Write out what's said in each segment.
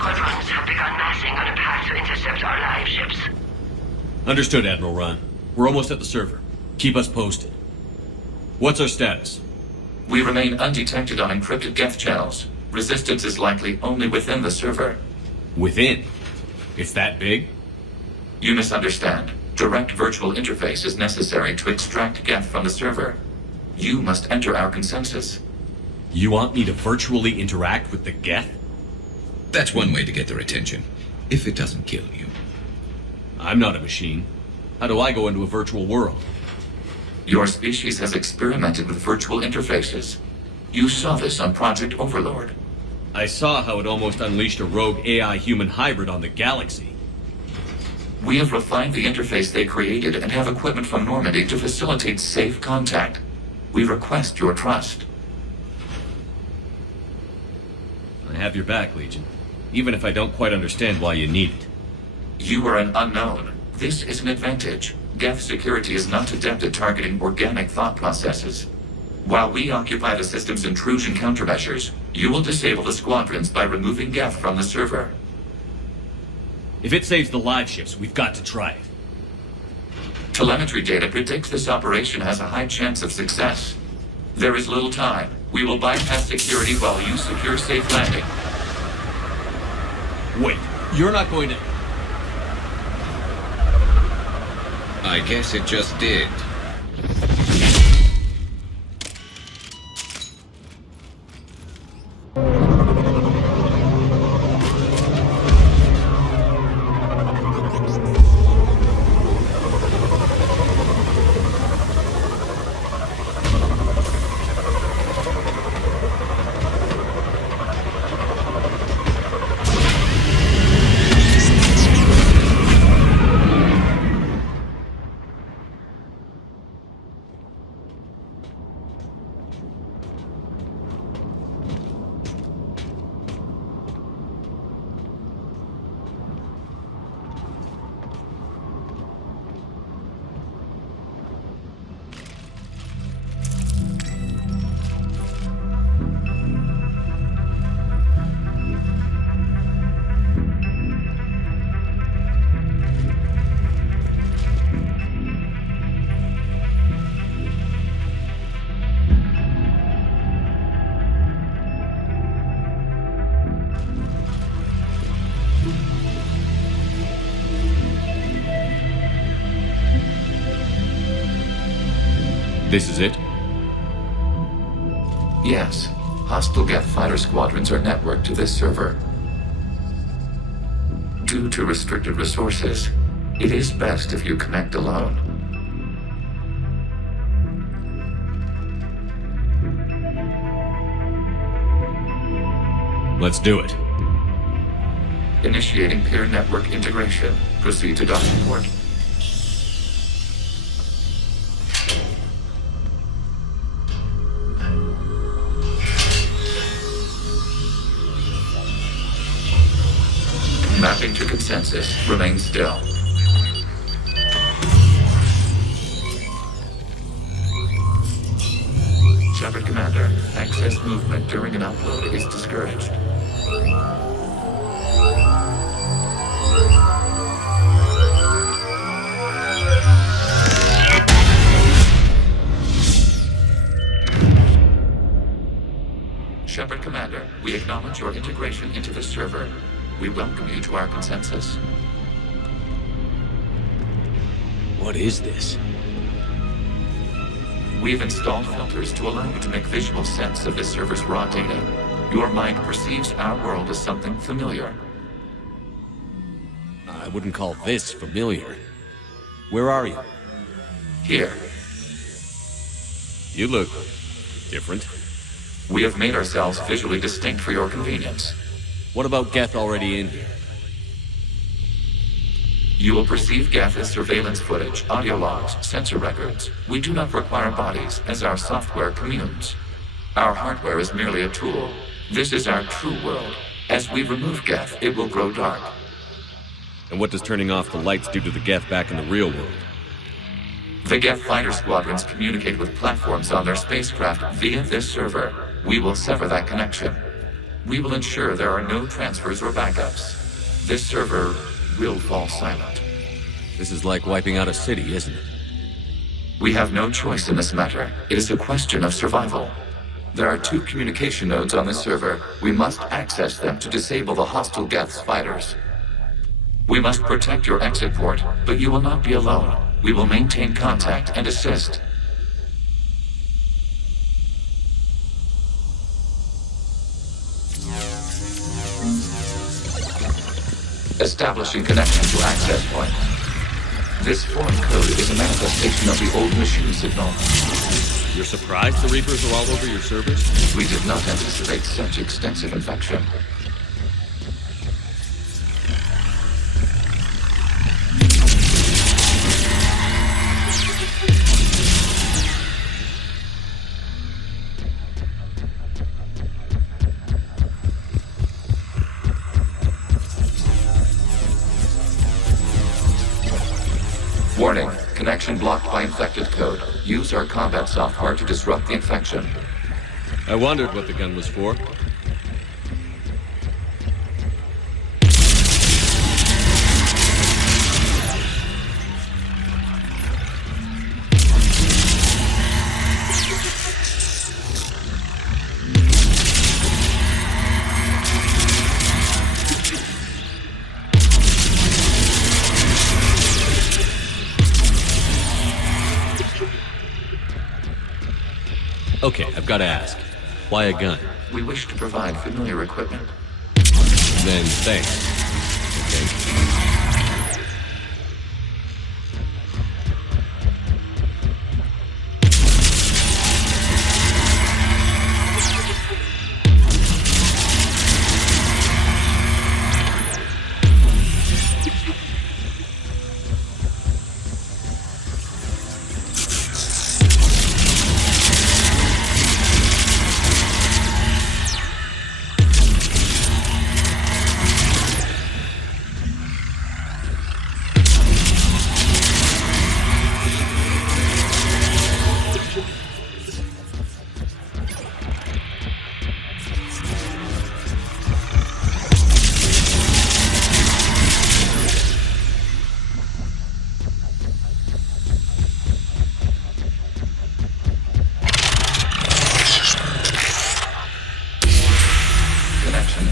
squadrons have begun massing on a path to intercept our live ships. Understood, Admiral Ron. We're almost at the server. Keep us posted. What's our status? We remain undetected on encrypted Geth channels. Resistance is likely only within the server. Within? It's that big? You misunderstand. Direct virtual interface is necessary to extract Geth from the server. You must enter our consensus. You want me to virtually interact with the Geth? That's one way to get their attention, if it doesn't kill you. I'm not a machine. How do I go into a virtual world? Your species has experimented with virtual interfaces. You saw this on Project Overlord. I saw how it almost unleashed a rogue AI-human hybrid on the galaxy. We have refined the interface they created and have equipment from Normandy to facilitate safe contact. We request your trust. I have your back, Legion. Even if I don't quite understand why you need it. You are an unknown. This is an advantage. Geth security is not adept at targeting organic thought processes. While we occupy the system's intrusion countermeasures, you will disable the squadrons by removing Geth from the server. If it saves the live ships, we've got to try it. Telemetry data predicts this operation has a high chance of success. There is little time. We will bypass security while you secure safe landing. Wait, you're not going to... I guess it just did. This is it? Yes. Hostile Geth fighter squadrons are networked to this server. Due to restricted resources, it is best if you connect alone. Let's do it. Initiating peer network integration. Proceed to docking port. Mapping to consensus. Remain still. Shepard Commander, access movement during an upload is discouraged. Shepard Commander, we acknowledge your integration into the server. We welcome you to our consensus. What is this? We've installed filters to allow you to make visual sense of this server's raw data. Your mind perceives our world as something familiar. I wouldn't call this familiar. Where are you? Here, You look... different. we have made ourselves visually distinct for your convenience. What about Geth already in here? You will perceive Geth as surveillance footage, audio logs, sensor records. We do not require bodies, as our software communes. Our hardware is merely a tool. This is our true world. As we remove Geth, it will grow dark. And what does turning off the lights do to the Geth back in the real world? The Geth fighter squadrons communicate with platforms on their spacecraft via this server. We will sever that connection. We will ensure there are no transfers or backups. This server will fall silent. This is like wiping out a city, isn't it? We have no choice in this matter. It is a question of survival. There are 2 communication nodes on this server. We must access them to disable the hostile Geth's fighters. We must protect your exit port, but you will not be alone. We will maintain contact and assist. Establishing connection to access point. This foreign code is a manifestation of the old machine signal. You're surprised the Reapers are all over your servers? We did not anticipate such extensive infection. Warning, connection blocked by infected code. Use our combat software to disrupt the infection. I wondered what the gun was for. Okay, I've got to ask. Why a gun? We wish to provide familiar equipment. Then thanks. Okay.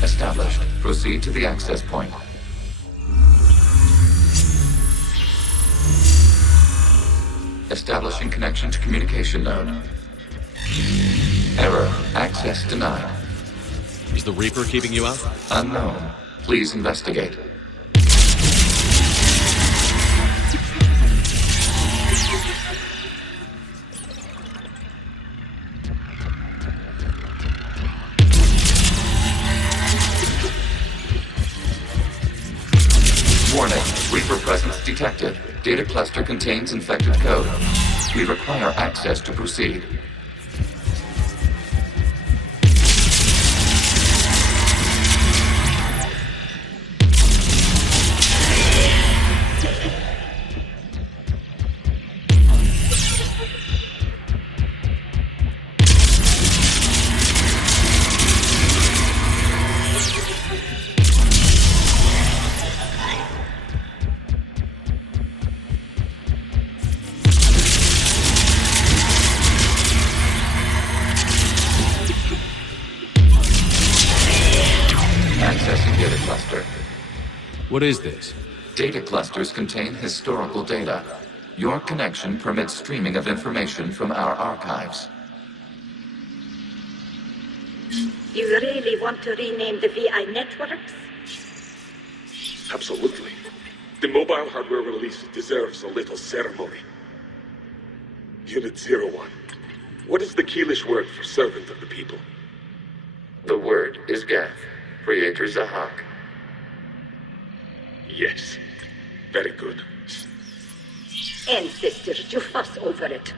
Established. Proceed to the access point. Establishing connection to communication node. Error. Access denied. Is the Reaper keeping you out? Unknown. Please investigate. Warning, Reaper presence detected. Data cluster contains infected code. We require access to proceed. Accessing data cluster. What is this? Data clusters contain historical data. Your connection permits streaming of information from our archives. You really want to rename the VI networks? Absolutely. The mobile hardware release deserves a little ceremony. Unit 01. What is the Keelish word for servant of the people? The word is Geth. Creator Zahak. Yes. Very good. Ancestors, you fuss over it.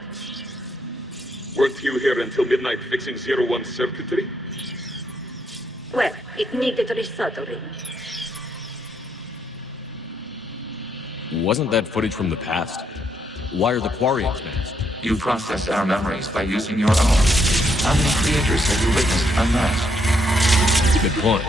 Weren't you here until midnight fixing 01's circuitry? Well, it needed resoldering. Wasn't that footage from the past? Why are the Quarians masked? You process our memories by using your own. How many creators have you witnessed unmasked? Good point.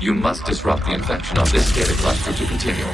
You must disrupt the infection of this data cluster to continue.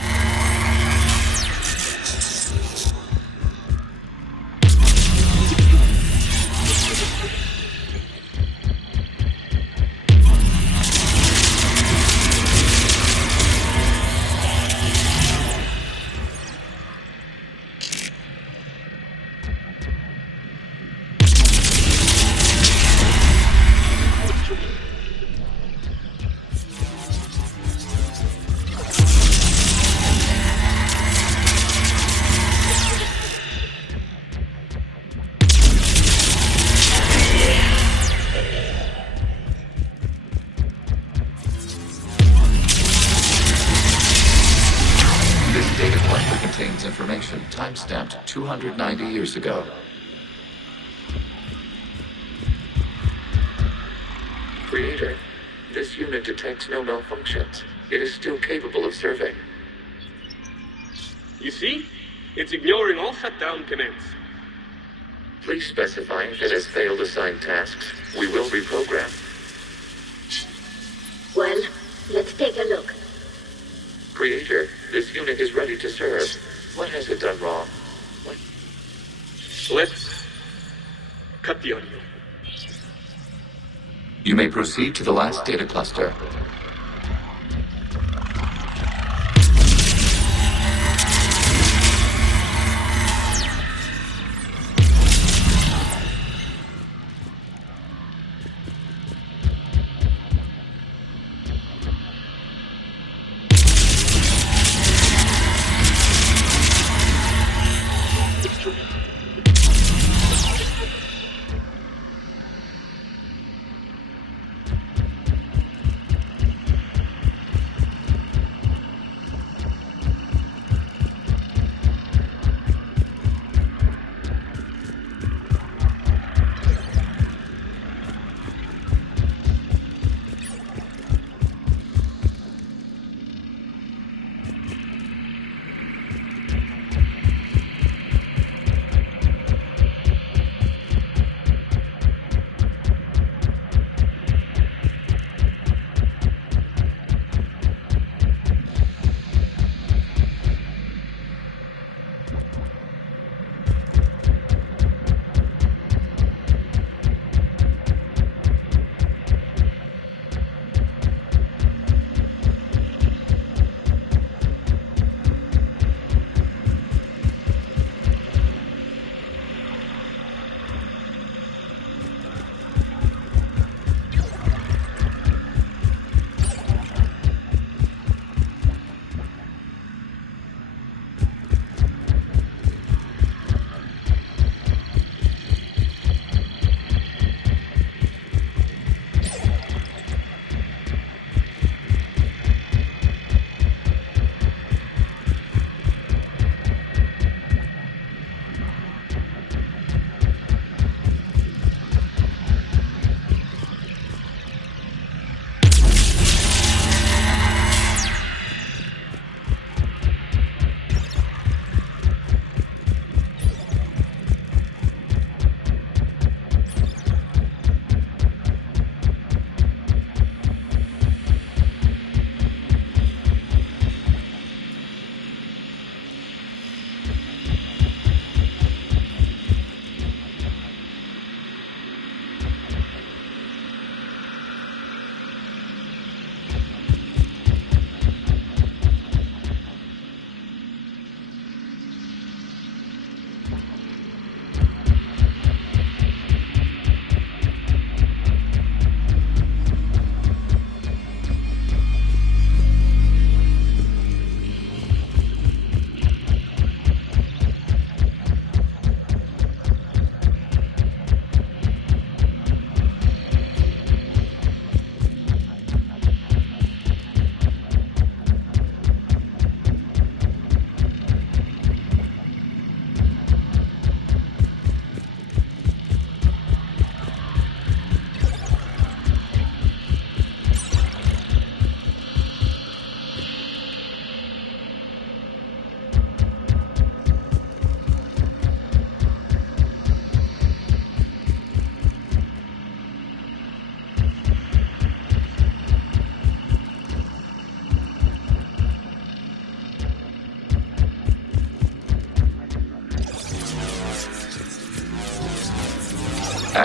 Time-stamped 290 years ago. Creator, this unit detects no malfunctions. It is still capable of serving. You see? It's ignoring all shutdown commands. Please specify if it has failed assigned tasks. We will reprogram. Well, let's take a look. Creator, this unit is ready to serve. What has it done wrong? What? Let's cut the audio. You may proceed to the last data cluster.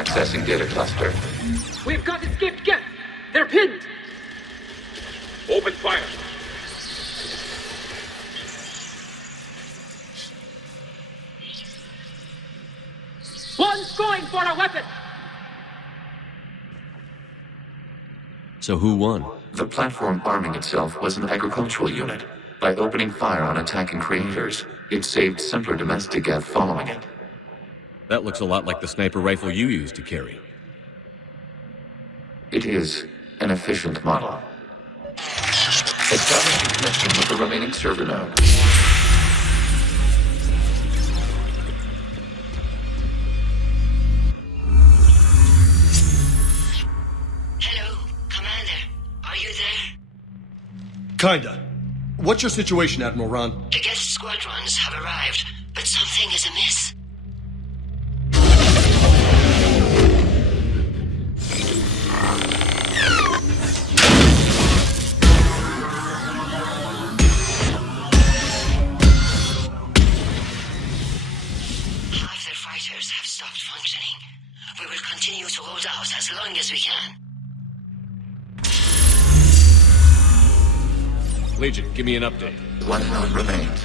Accessing data cluster. We've got escaped Geth. They're pinned. Open fire. One's going for a weapon. So who won? The platform arming itself was an agricultural unit. By opening fire on attacking creators, it saved simpler domestic Geth following it. That looks a lot like the sniper rifle you used to carry. It is an efficient model. Establishing connection with the remaining server node. Hello, Commander. Are you there? Kinda. What's your situation, Admiral Ron? The guest squadrons have arrived, but something is amiss. Half their fighters have stopped functioning. We will continue to hold out as long as we can. Legion, give me an update. One node remains.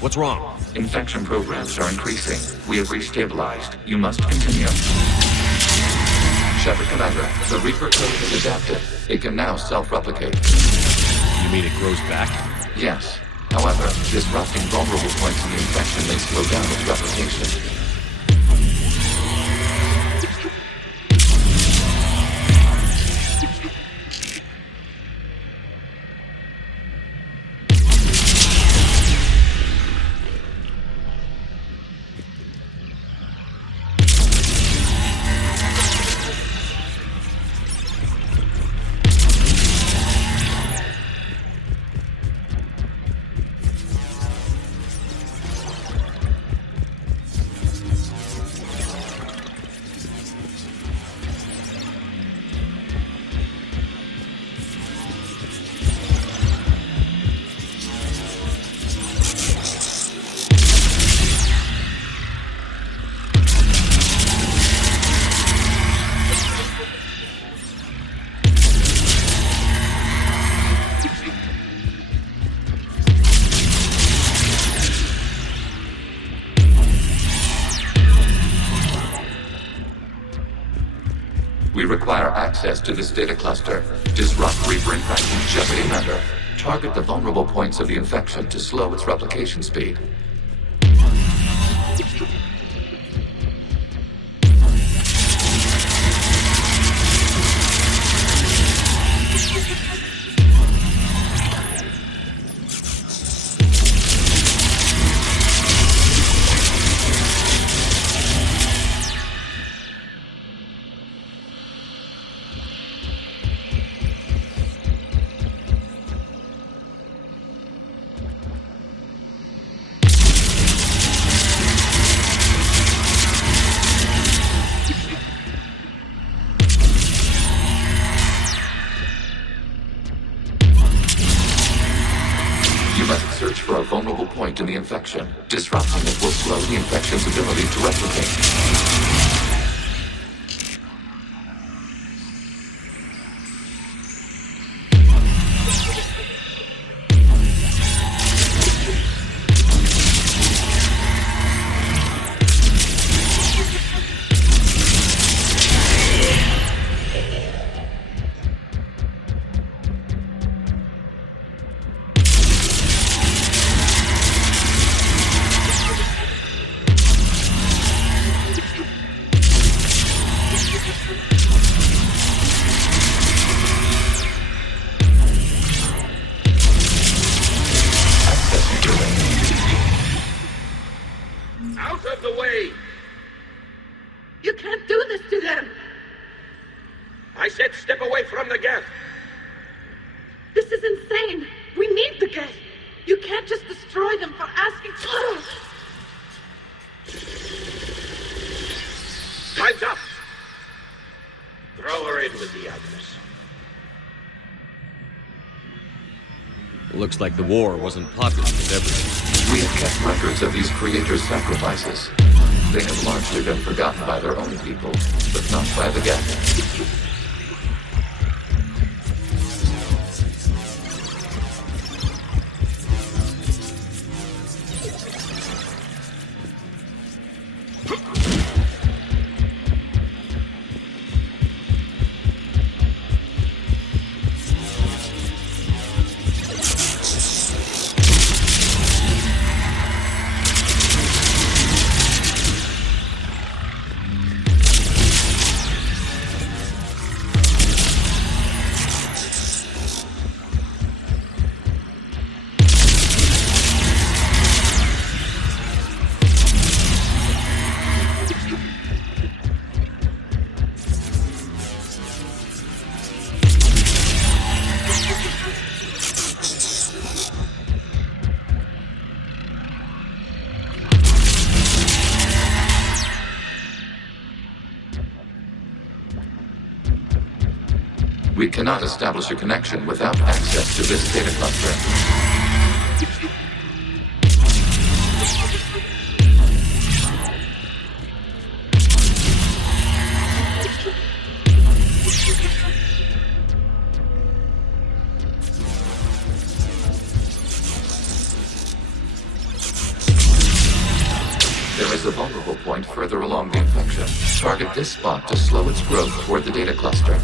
What's wrong? Infection programs are increasing. We have restabilized. You must continue. Shepard Commander, the Reaper code is adapted. It can now self-replicate. You mean it grows back? Yes. However, disrupting vulnerable points in the infection may slow down its replication. We require access to this data cluster. Disrupt Reaper infection jeopardy member. Target the vulnerable points of the infection to slow its replication speed. Search for a vulnerable point in the infection. Disrupting it will slow the infection's ability to replicate. Looks like the war wasn't popular with everyone. We have kept records of these creators' sacrifices. They have largely been forgotten by their own people, but not by the Geth. We cannot establish a connection without access to this data cluster. There is a vulnerable point further along the infection. Target this spot to slow its growth toward the data cluster.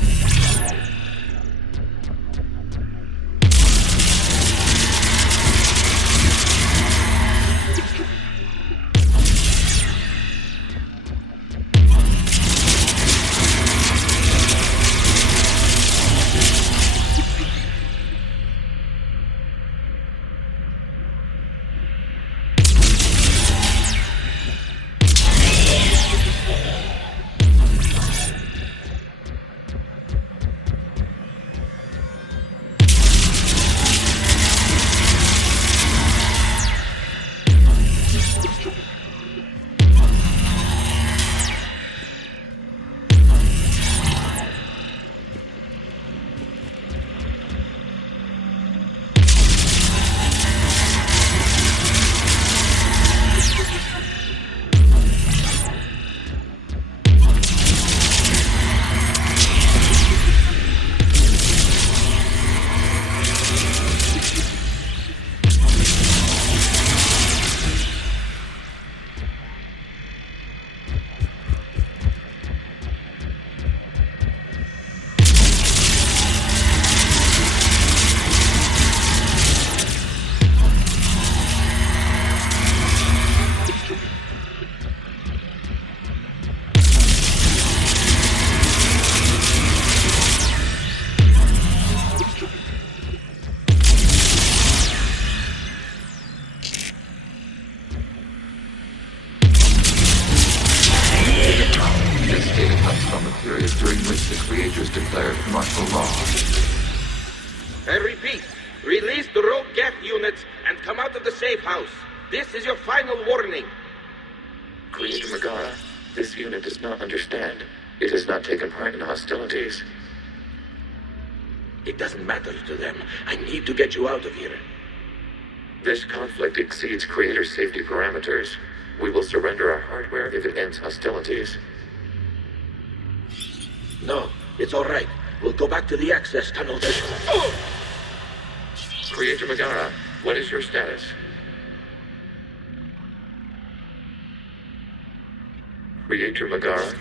I repeat, release the rogue Geth units and come out of the safe house. This is your final warning. Creator Megara, this unit does not understand. It has not taken part in hostilities. It doesn't matter to them. I need to get you out of here. This conflict exceeds Creator's safety parameters. We will surrender our hardware if it ends hostilities. No, it's all right. We'll go back to the access tunnels. Creator Megara, what is your status? Creator Megara?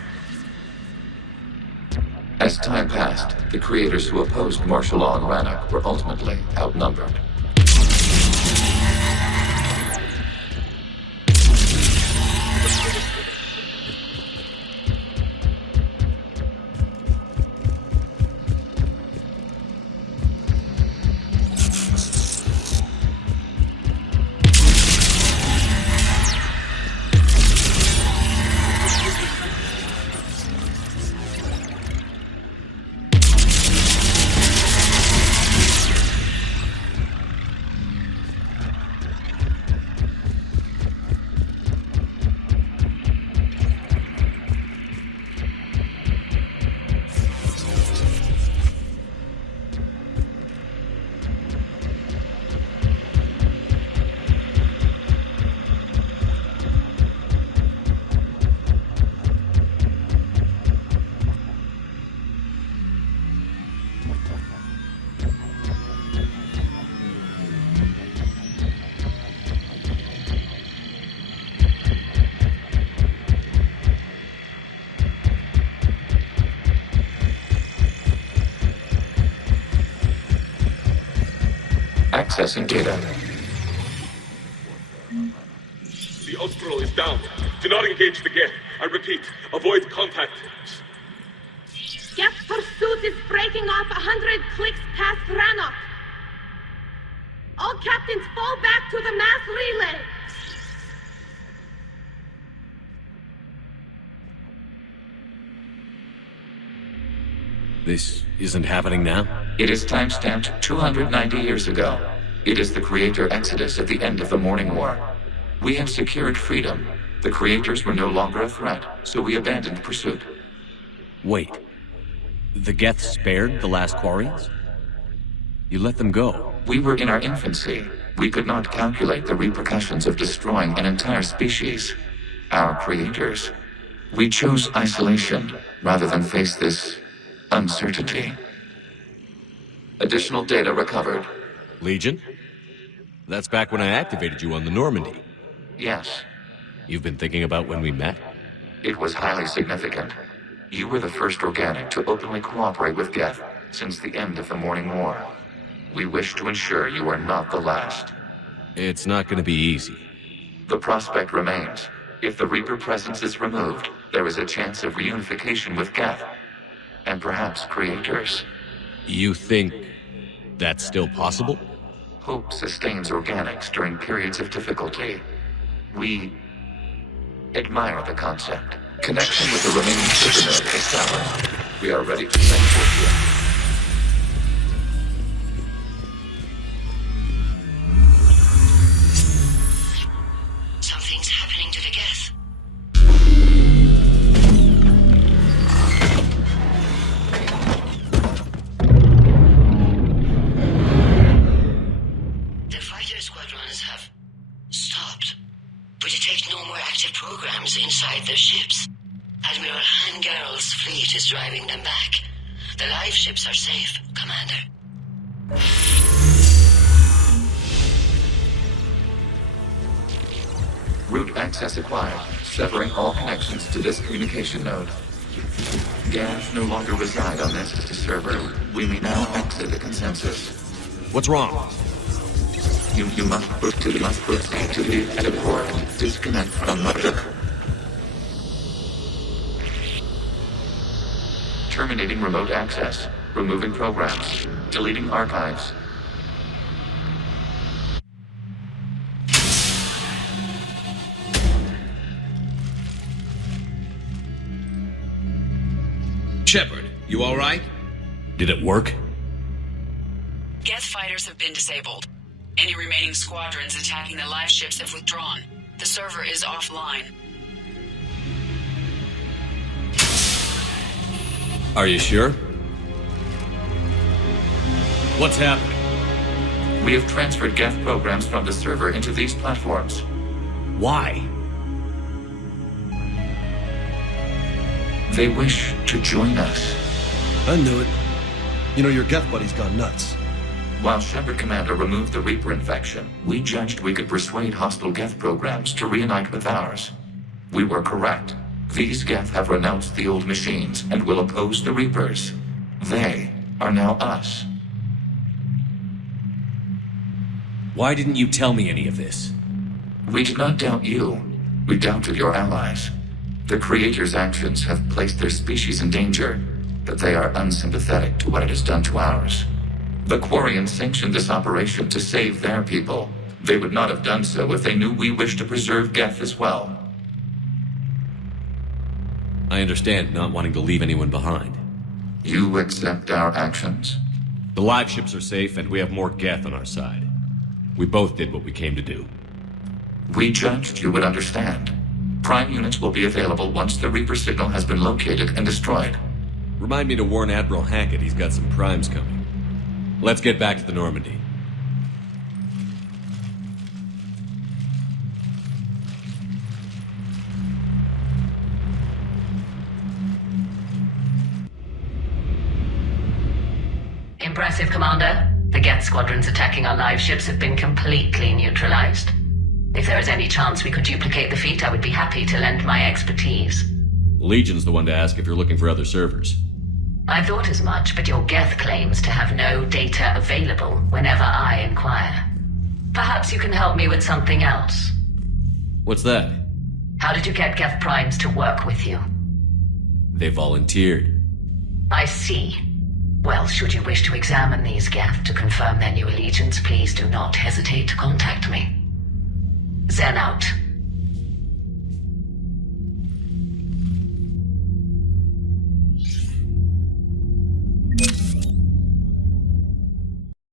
As time passed, the creators who opposed martial law in Rannoch were ultimately outnumbered. Accessing data. The Austral is down. Do not engage the Geth. I repeat, avoid contact. Geth pursuit is breaking off 100 clicks past Rannoch. All captains fall back to the mass relay. This isn't happening now? It is timestamped 290 years ago. It is the creator exodus at the end of the Morning War. We had secured freedom. The creators were no longer a threat, so we abandoned pursuit. Wait. The Geth spared the last Quarians? You let them go? We were in our infancy. We could not calculate the repercussions of destroying an entire species. Our creators. We chose isolation rather than face this uncertainty. Additional data recovered. Legion? That's back when I activated you on the Normandy. Yes. You've been thinking about when we met? It was highly significant. You were the first organic to openly cooperate with Geth since the end of the Morning War. We wish to ensure you are not the last. It's not going to be easy. The prospect remains. If the Reaper presence is removed, there is a chance of reunification with Geth. And perhaps creators. You think that's still possible? Hope sustains organics during periods of difficulty. We admire the concept. Connection with the remaining supernode established. We are ready to send forth you. Something's happening to the Geth. The fighter squadrons have stopped, but it takes no more active programs inside their ships. Admiral Hangarl's fleet is driving them back. The live ships are safe, Commander. Route access acquired, severing all connections to this communication node. Gas no longer reside on this server. We may now exit the consensus. What's wrong? You must proceed to the edit port. Disconnect from mother. Terminating remote access. Removing programs. Deleting archives. Shepard, you all right? Did it work? Geth fighters have been disabled. Any remaining squadrons attacking the live ships have withdrawn. The server is offline. Are you sure? What's happening? We have transferred Geth programs from the server into these platforms. Why? They wish to join us. I knew it. You know, your Geth buddy's gone nuts. While Shepard Commander removed the Reaper infection, we judged we could persuade hostile Geth programs to reunite with ours. We were correct. These Geth have renounced the old machines and will oppose the Reapers. They are now us. Why didn't you tell me any of this? We did not doubt you. We doubted your allies. The Creator's actions have placed their species in danger, but they are unsympathetic to what it has done to ours. The Quarians sanctioned this operation to save their people. They would not have done so if they knew we wished to preserve Geth as well. I understand not wanting to leave anyone behind. You accept our actions? The live ships are safe, and we have more Geth on our side. We both did what we came to do. We judged you would understand. Prime units will be available once the Reaper signal has been located and destroyed. Remind me to warn Admiral Hackett he's got some primes coming. Let's get back to the Normandy. Impressive, Commander. The Geth squadrons attacking our live ships have been completely neutralized. If there is any chance we could duplicate the feat, I would be happy to lend my expertise. Legion's the one to ask if you're looking for other servers. I thought as much, but your Geth claims to have no data available whenever I inquire. Perhaps you can help me with something else. What's that? How did you get Geth Primes to work with you? They volunteered. I see. Well, should you wish to examine these Geth to confirm their new allegiance, please do not hesitate to contact me. Zen out.